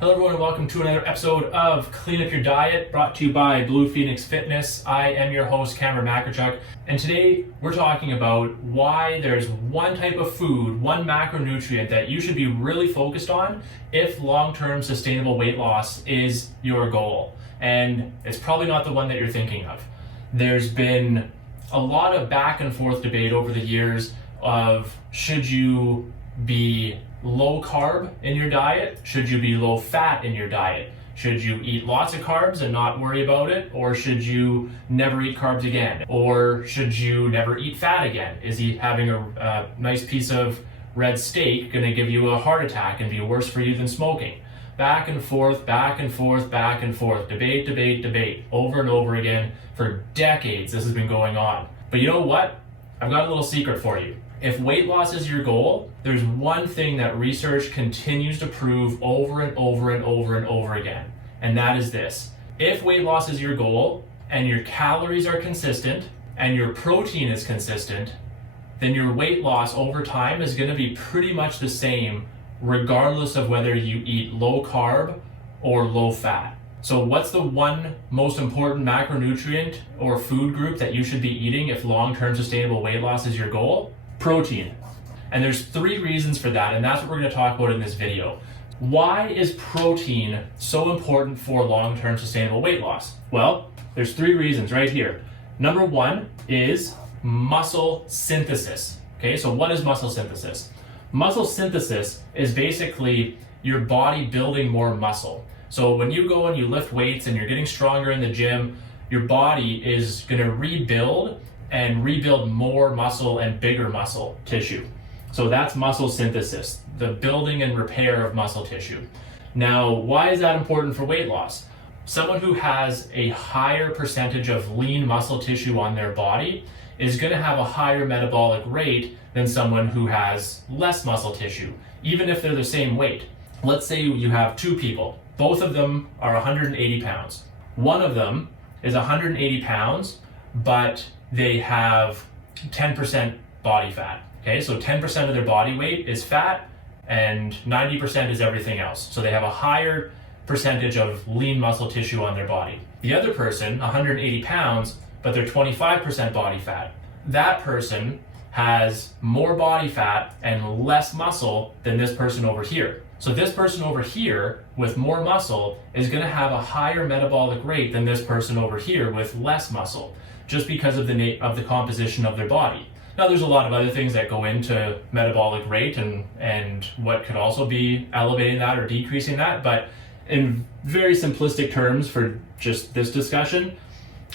Hello everyone and welcome to another episode of Clean Up Your Diet, brought to you by Blue Phoenix Fitness. I am your host, Cameron Makarchuk, and today we're talking about why there's one type of food, one macronutrient that you should be really focused on if long-term sustainable weight loss is your goal. And it's probably not the one that you're thinking of. There's been a lot of back and forth debate over the years of should you be low carb in your diet? Should you be low fat in your diet? Should you eat lots of carbs and not worry about it? Or should you never eat carbs again? Or should you never eat fat again? Is having a nice piece of red steak going to give you a heart attack and be worse for you than smoking? Back and forth, back and forth, back and forth. Debate, debate, debate. Over and over again. For decades this has been going on. But you know what? I've got a little secret for you. If weight loss is your goal, there's one thing that research continues to prove over and over and over and over again, and that is this. If weight loss is your goal, and your calories are consistent, and your protein is consistent, then your weight loss over time is going to be pretty much the same, regardless of whether you eat low carb or low fat. So what's the one most important macronutrient or food group that you should be eating if long-term sustainable weight loss is your goal? Protein. And there's 3 reasons for that, and that's what we're going to talk about in this video. Why is protein so important for long-term sustainable weight loss? Well, there's 3 reasons right here. Number 1 is muscle synthesis. Okay, so what is muscle synthesis? Muscle synthesis is basically your body building more muscle. So when you go and you lift weights and you're getting stronger in the gym, your body is going to rebuild more muscle and bigger muscle tissue. So that's muscle synthesis, the building and repair of muscle tissue. Now, why is that important for weight loss? Someone who has a higher percentage of lean muscle tissue on their body is going to have a higher metabolic rate than someone who has less muscle tissue, even if they're the same weight. Let's say you have 2 people. Both of them are 180 pounds. One of them is 180 pounds, but they have 10% body fat. Okay, so 10% of their body weight is fat and 90% is everything else. So they have a higher percentage of lean muscle tissue on their body. The other person, 180 pounds, but they're 25% body fat. That person has more body fat and less muscle than this person over here. So this person over here with more muscle is going to have a higher metabolic rate than this person over here with less muscle, just because of the composition of their body. Now there's a lot of other things that go into metabolic rate and what could also be elevating that or decreasing that, but in very simplistic terms for just this discussion,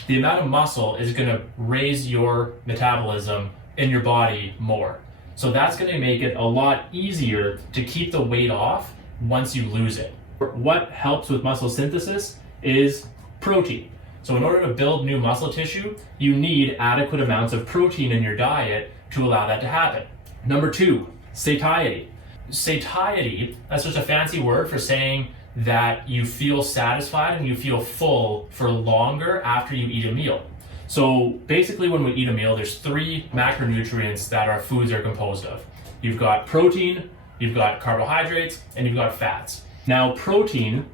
the amount of muscle is going to raise your metabolism in your body more. So that's going to make it a lot easier to keep the weight off once you lose it. What helps with muscle synthesis is protein. So in order to build new muscle tissue, you need adequate amounts of protein in your diet to allow that to happen. Number 2, satiety. Satiety, that's just a fancy word for saying that you feel satisfied and you feel full for longer after you eat a meal. So basically when we eat a meal, there's 3 macronutrients that our foods are composed of. You've got protein, you've got carbohydrates, and you've got fats. Now protein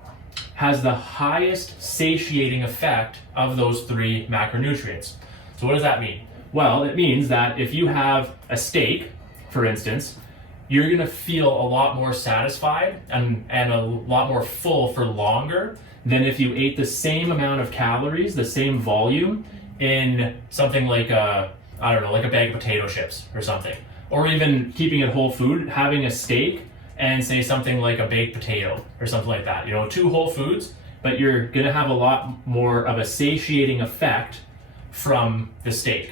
has the highest satiating effect of those 3 macronutrients. So what does that mean? Well, it means that if you have a steak, for instance, you're going to feel a lot more satisfied and a lot more full for longer than if you ate the same amount of calories, the same volume, in something like a bag of potato chips or something. Or even keeping it whole food, having a steak and say something like a baked potato or something like that. 2 whole foods, but you're gonna have a lot more of a satiating effect from the steak,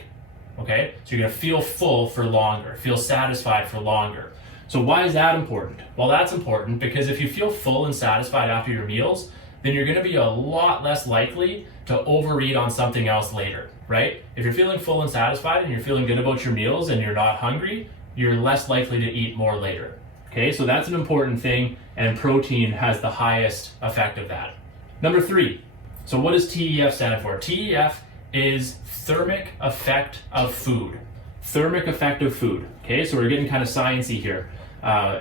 okay? So you're gonna feel full for longer, feel satisfied for longer. So why is that important? Well, that's important because if you feel full and satisfied after your meals, then you're gonna be a lot less likely to overeat on something else later, right? If you're feeling full and satisfied and you're feeling good about your meals and you're not hungry, you're less likely to eat more later. Okay, so that's an important thing, and protein has the highest effect of that. Number 3, so what does TEF stand for? TEF is thermic effect of food. Thermic effect of food. Okay, so we're getting kind of sciencey here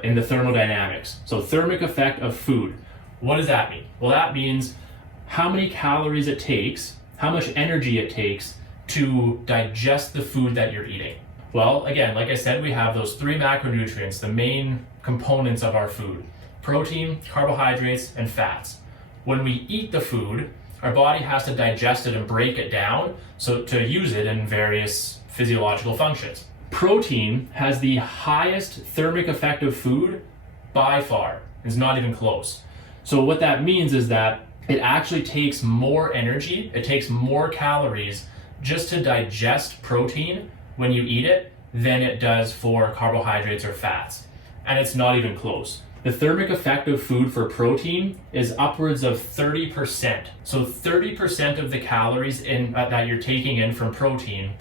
in the thermodynamics. So thermic effect of food. What does that mean? Well, that means how many calories it takes, how much energy it takes to digest the food that you're eating. Well, again, like I said, we have those 3 macronutrients, the main components of our food: protein, carbohydrates, and fats. When we eat the food, our body has to digest it and break it down so to use it in various physiological functions. Protein has the highest thermic effect of food by far. It's not even close. So what that means is that it actually takes more energy, it takes more calories just to digest protein when you eat it than it does for carbohydrates or fats. And it's not even close. The thermic effect of food for protein is upwards of 30%. So 30% of the calories that you're taking in from protein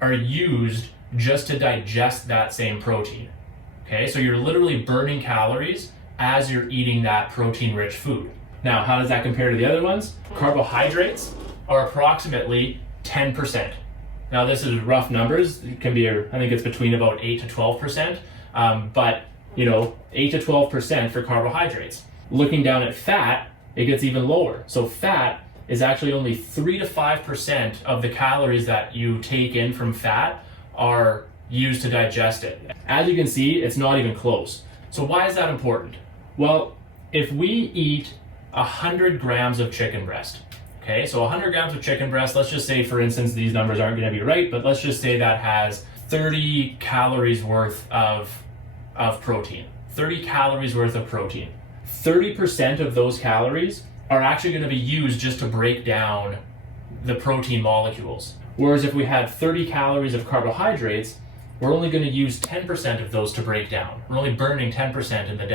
are used just to digest that same protein. Okay, so you're literally burning calories as you're eating that protein-rich food. Now, how does that compare to the other ones? Carbohydrates are approximately 10%. Now, this is rough numbers. It can be, I think it's between about 8 to 12%, but 8 to 12% for carbohydrates. Looking down at fat, it gets even lower. So fat is actually only 3 to 5% of the calories that you take in from fat are used to digest it. As you can see, it's not even close. So why is that important? Well, if we eat 100 grams of chicken breast, okay, so 100 grams of chicken breast, let's just say, for instance, these numbers aren't going to be right, but let's just say that has 30 calories worth of protein. 30 calories worth of protein. 30% of those calories are actually going to be used just to break down the protein molecules. Whereas if we had 30 calories of carbohydrates, we're only going to use 10% of those to break down. We're only burning 10% in the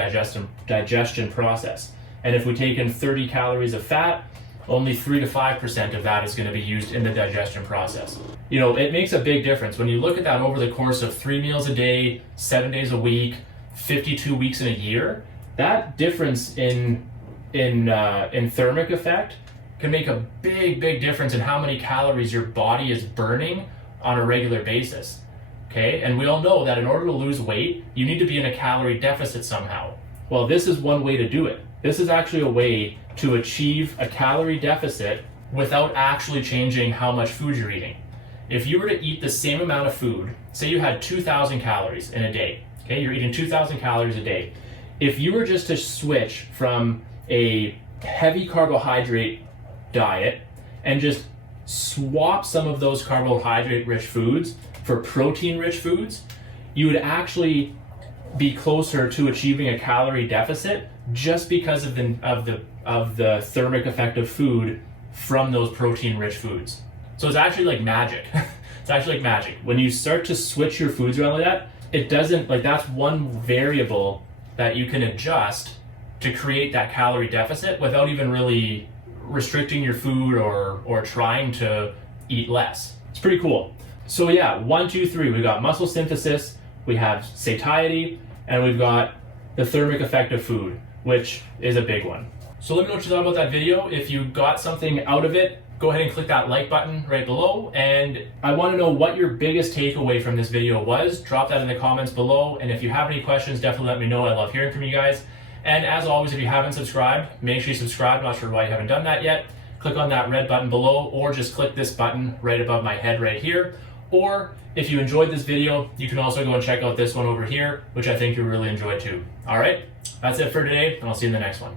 digestion process. And if we take in 30 calories of fat, only 3 to 5% of that is going to be used in the digestion process. It makes a big difference. When you look at that over the course of 3 meals a day, 7 days a week, 52 weeks in a year, that difference in thermic effect can make a big difference in how many calories your body is burning on a regular basis. Okay, and we all know that in order to lose weight, you need to be in a calorie deficit somehow. Well, this is one way to do it. This is actually a way to achieve a calorie deficit without actually changing how much food you're eating. If you were to eat the same amount of food, say you had 2,000 calories in a day, okay, you're eating 2,000 calories a day. If you were just to switch from a heavy carbohydrate diet and just swap some of those carbohydrate-rich foods for protein-rich foods, you would actually be closer to achieving a calorie deficit just because of the thermic effect of food from those protein-rich foods. So it's actually like magic. It's actually like magic. When you start to switch your foods around like that, it doesn't, that's one variable that you can adjust to create that calorie deficit without even really restricting your food or trying to eat less. It's pretty cool. So yeah, 1, 2, 3, we've got muscle synthesis, we have satiety, and we've got the thermic effect of food, which is a big one. So let me know what you thought about that video. If you got something out of it, go ahead and click that like button right below. And I want to know what your biggest takeaway from this video was. Drop that in the comments below. And if you have any questions, definitely let me know. I love hearing from you guys. And as always, if you haven't subscribed, make sure you subscribe. I'm not sure why you haven't done that yet. Click on that red button below, or just click this button right above my head right here. Or if you enjoyed this video, you can also go and check out this one over here, which I think you'll really enjoy too. All right, that's it for today, and I'll see you in the next one.